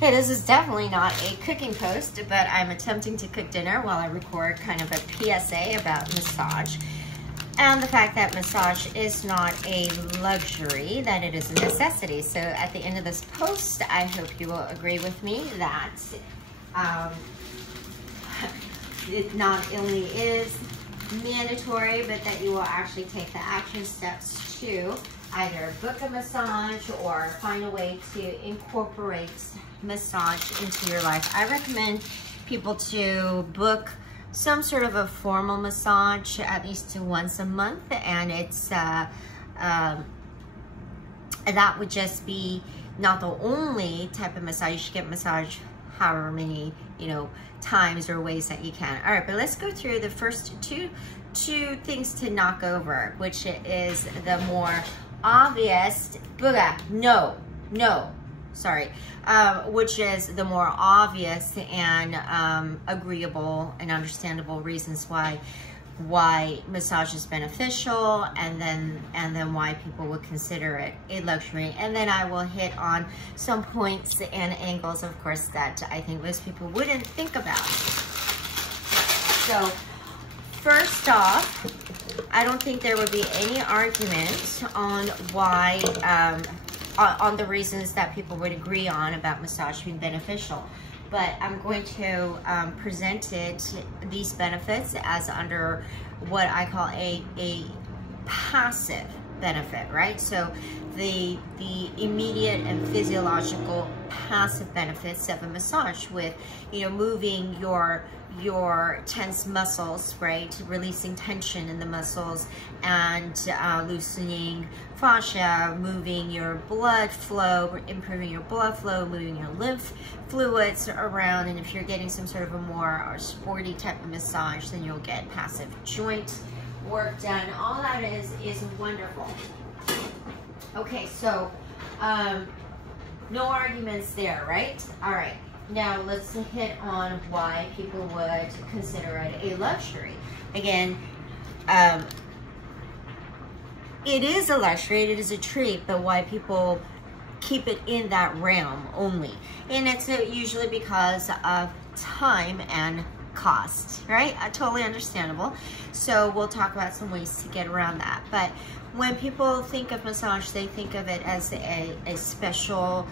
Hey, this is definitely not a cooking post, but I'm attempting to cook dinner while I record kind of a PSA about massage. And the fact that massage is not a luxury, that it is a necessity. So at the end of this post, I hope you will agree with me that it not only is mandatory, but that you will actually take the action steps to either book a massage or find a way to incorporate massage into your life. I recommend people to book some sort of a formal massage at least once a month, and it's that would just be not the only type of massage. You should get massage however many times or ways that you can. All right, but let's go through the first two things to knock over, which is the more obvious, which is the more obvious and agreeable and understandable reasons why massage is beneficial, and then why people would consider it a luxury. And then I will hit on some points and angles, of course, that I think most people wouldn't think about. So first off, I don't think there would be any argument on why, on the reasons that people would agree on about massage being beneficial. But I'm going to present these benefits as under what I call a passive benefit, right? So the immediate and physiological passive benefits of a massage, with moving your tense muscles, right? Releasing tension in the muscles and loosening fascia, moving your blood flow, improving your blood flow, moving your lymph fluids around. And if you're getting some sort of a more sporty type of massage, then you'll get passive joint work done. All that is wonderful. Okay, so no arguments there, right? All right. Now let's hit on why people would consider it a luxury. Again, it is a luxury, it is a treat, but why people keep it in that realm only. And it's usually because of time and cost, right? Totally understandable. So we'll talk about some ways to get around that. But when people think of massage, they think of it as a special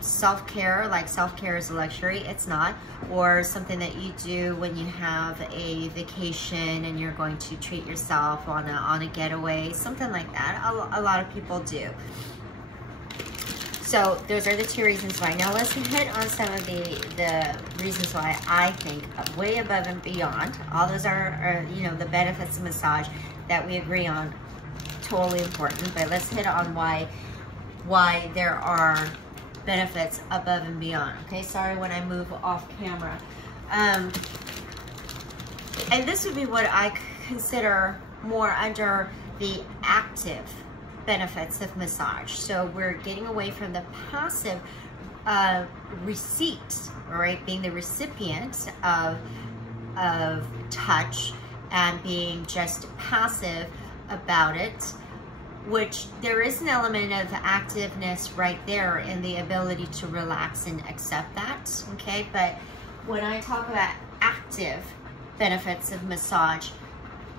self-care, like self-care is a luxury. It's not. Or something that you do when you have a vacation and you're going to treat yourself on a getaway, something like that. A lot of people do. So those are the two reasons why. Now let's hit on some of the reasons why I think way above and beyond. All those are the benefits of massage that we agree on, totally important. But let's hit on why there are benefits above and beyond. Okay, sorry when I move off camera. And this would be what I consider more under the active benefits of massage. So we're getting away from the passive receipt, right? Being the recipient of touch and being just passive about it, which there is an element of activeness right there in the ability to relax and accept that, okay? But when I talk about active benefits of massage,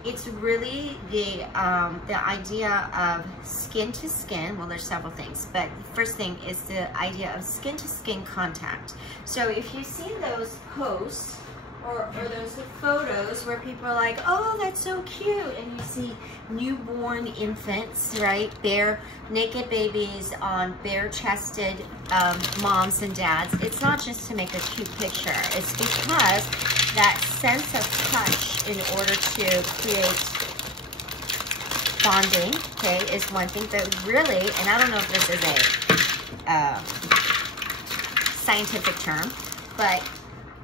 it's really the idea of skin to skin. Well, there's several things, but the first thing is the idea of skin to skin contact. So if you've seen those posts or those photos where people are like, oh, that's so cute, and you see newborn infants, right? Bare naked babies on bare-chested moms and dads. It's not just to make a cute picture. It's because that sense of touch in order to create bonding, okay, is one thing. But really, and I don't know if this is a scientific term, but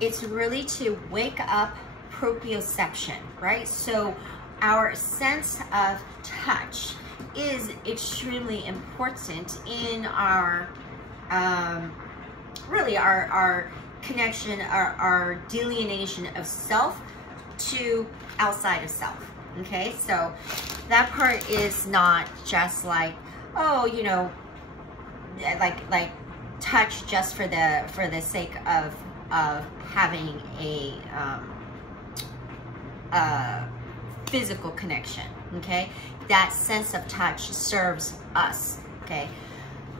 it's really to wake up proprioception, right? So our sense of touch is extremely important in our, really our connection, our delineation of self to outside of self, okay? So that part is not just like, oh, like touch just for the sake of having a physical connection, okay? That sense of touch serves us, okay?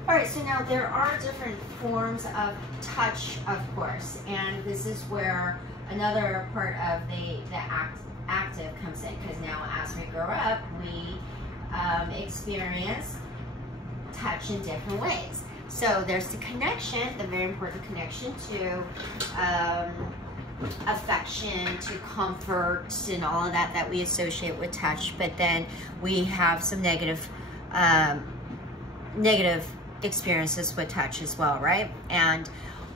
All right, so now there are different forms of touch, of course, and this is where another part of the active comes in, because now as we grow up, we experience touch in different ways. So there's the connection, the very important connection to affection, to comfort, and all of that we associate with touch. But then we have some negative experiences with touch as well, right? And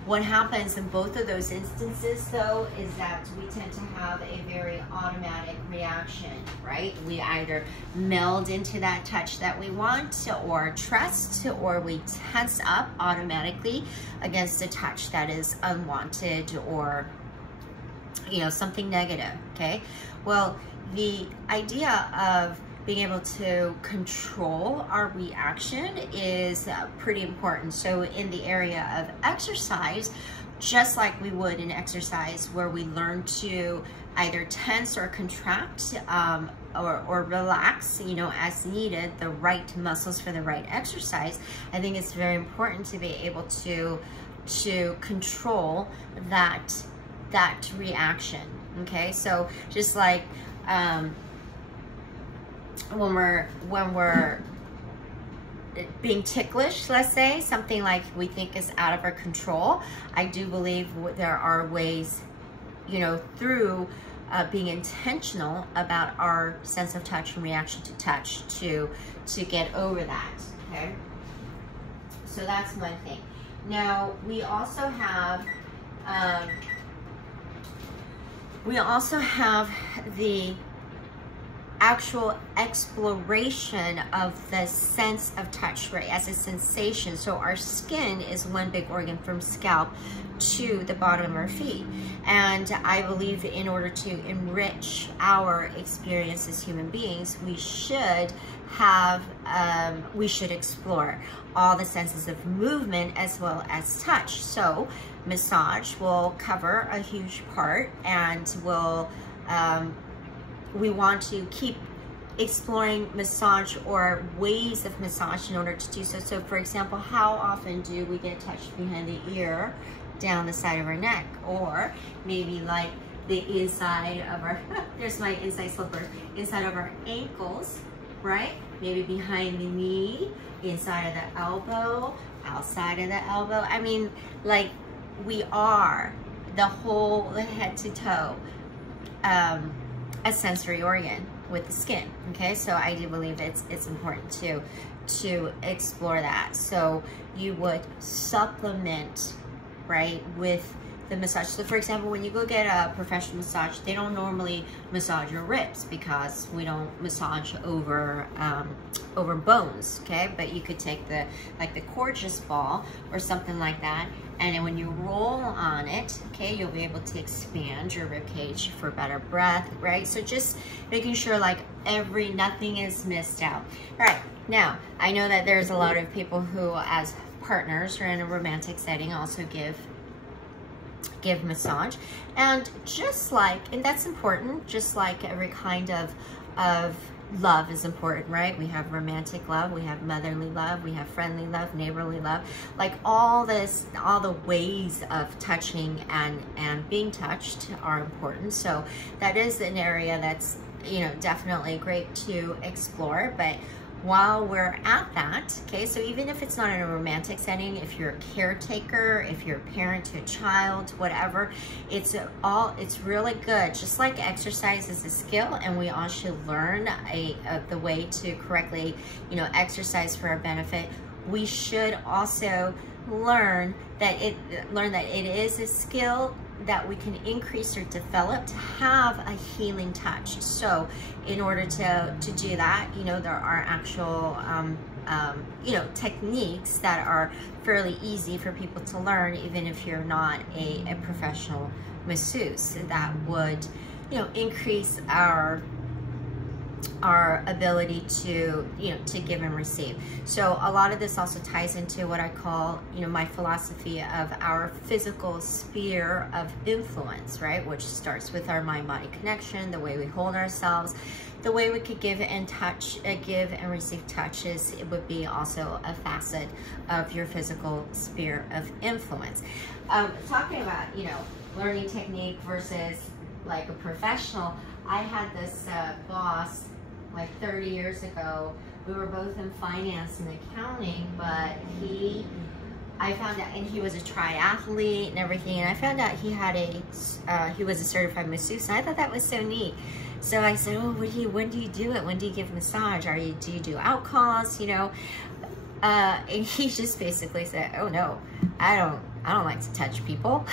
what happens in both of those instances, though, is that we tend to have a very automatic reaction, right? We either meld into that touch that we want or trust, or we tense up automatically against a touch that is unwanted or, you know, something negative, okay? Well, the idea of being able to control our reaction is pretty important. So in the area of exercise, just like we would in exercise where we learn to either tense or contract or relax, you know, as needed, the right muscles for the right exercise, I think it's very important to be able to control that reaction, okay? So just like when we're being ticklish, let's say, something like we think is out of our control, I do believe there are ways, you know, through being intentional about our sense of touch and reaction to touch to get over that, okay? So that's one thing. Now, we also have the actual exploration of the sense of touch, right, as a sensation. So our skin is one big organ from scalp to the bottom of our feet. And I believe in order to enrich our experience as human beings, we should explore all the senses of movement as well as touch. So massage will cover a huge part, and we want to keep exploring massage or ways of massage in order to do so. So for example, how often do we get touched behind the ear, down the side of our neck, or maybe like the inside of our, there's my inside slipper, inside of our ankles, right? Maybe behind the knee, inside of the elbow, outside of the elbow. I mean, like, we are the whole head to toe a sensory organ with the skin, okay? So I do believe it's important to explore that. So you would supplement, right, with the massage. So for example, when you go get a professional massage, they don't normally massage your ribs because we don't massage over bones, okay? But you could take the gorgeous ball or something like that, and then when you roll on it, okay, you'll be able to expand your rib cage for better breath, right? So just making sure like nothing is missed out. All right, now I know that there's a lot of people who, as partners or in a romantic setting, also give massage, and just like, and that's important, just like every kind of love is important, right? We have romantic love, we have motherly love, we have friendly love, neighborly love, like all the ways of touching and being touched are important. So that is an area that's, you know, definitely great to explore. But while we're at that, okay, so even if it's not in a romantic setting, if you're a caretaker, if you're a parent to a child, whatever, it's really good. Just like exercise is a skill, and we all should learn the way to correctly, you know, exercise for our benefit, we should also learn that it is a skill that we can increase or develop to have a healing touch. So in order to do that, you know, there are actual you know, techniques that are fairly easy for people to learn, even if you're not a professional masseuse, that would, you know, increase our our ability to, to give and receive. So a lot of this also ties into what I call, my philosophy of our physical sphere of influence, right? Which starts with our mind-body connection, the way we hold ourselves, the way we could give and receive touches. It would be also a facet of your physical sphere of influence. Talking about, learning technique versus like a professional, I had this boss like 30 years ago. We were both in finance and accounting, but I found out, and he was a triathlete and everything, and I found out he had he was a certified masseuse, and I thought that was so neat. So I said, oh, when do you do it? When do you give massage? Do you do out calls, and he just basically said, oh no, I don't like to touch people.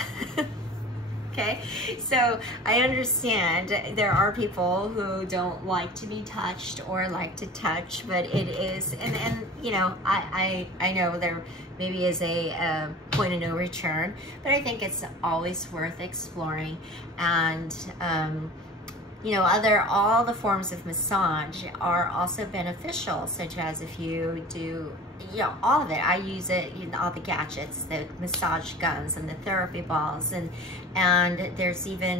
Okay, so I understand there are people who don't like to be touched or like to touch, but it is, and I know there maybe is a point of no return, but I think it's always worth exploring. And all the forms of massage are also beneficial, such as if you do, all of it. I use it, all the gadgets, the massage guns and the therapy balls, and there's even,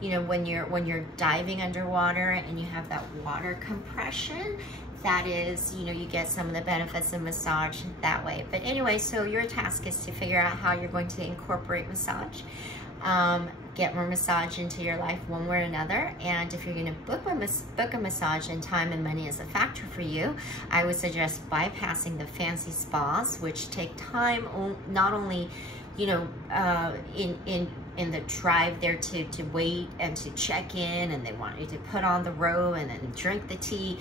when you're diving underwater and you have that water compression, that is, you get some of the benefits of massage that way. But anyway, so your task is to figure out how you're going to incorporate massage. Get more massage into your life one way or another. And if you're going to book a massage and time and money is a factor for you, I would suggest bypassing the fancy spas, which take time, not only, in the drive there to wait and to check in, and they want you to put on the robe and then drink the tea.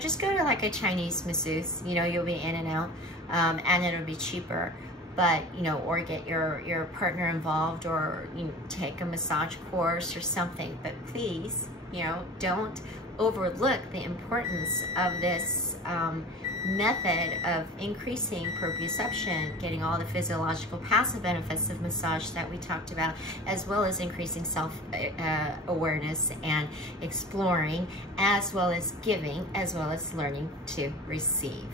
Just go to like a Chinese masseuse, you'll be in and out, and it'll be cheaper. But, or get your partner involved, or take a massage course or something. But please, don't overlook the importance of this method of increasing proprioception, getting all the physiological passive benefits of massage that we talked about, as well as increasing self-awareness and exploring, as well as giving, as well as learning to receive.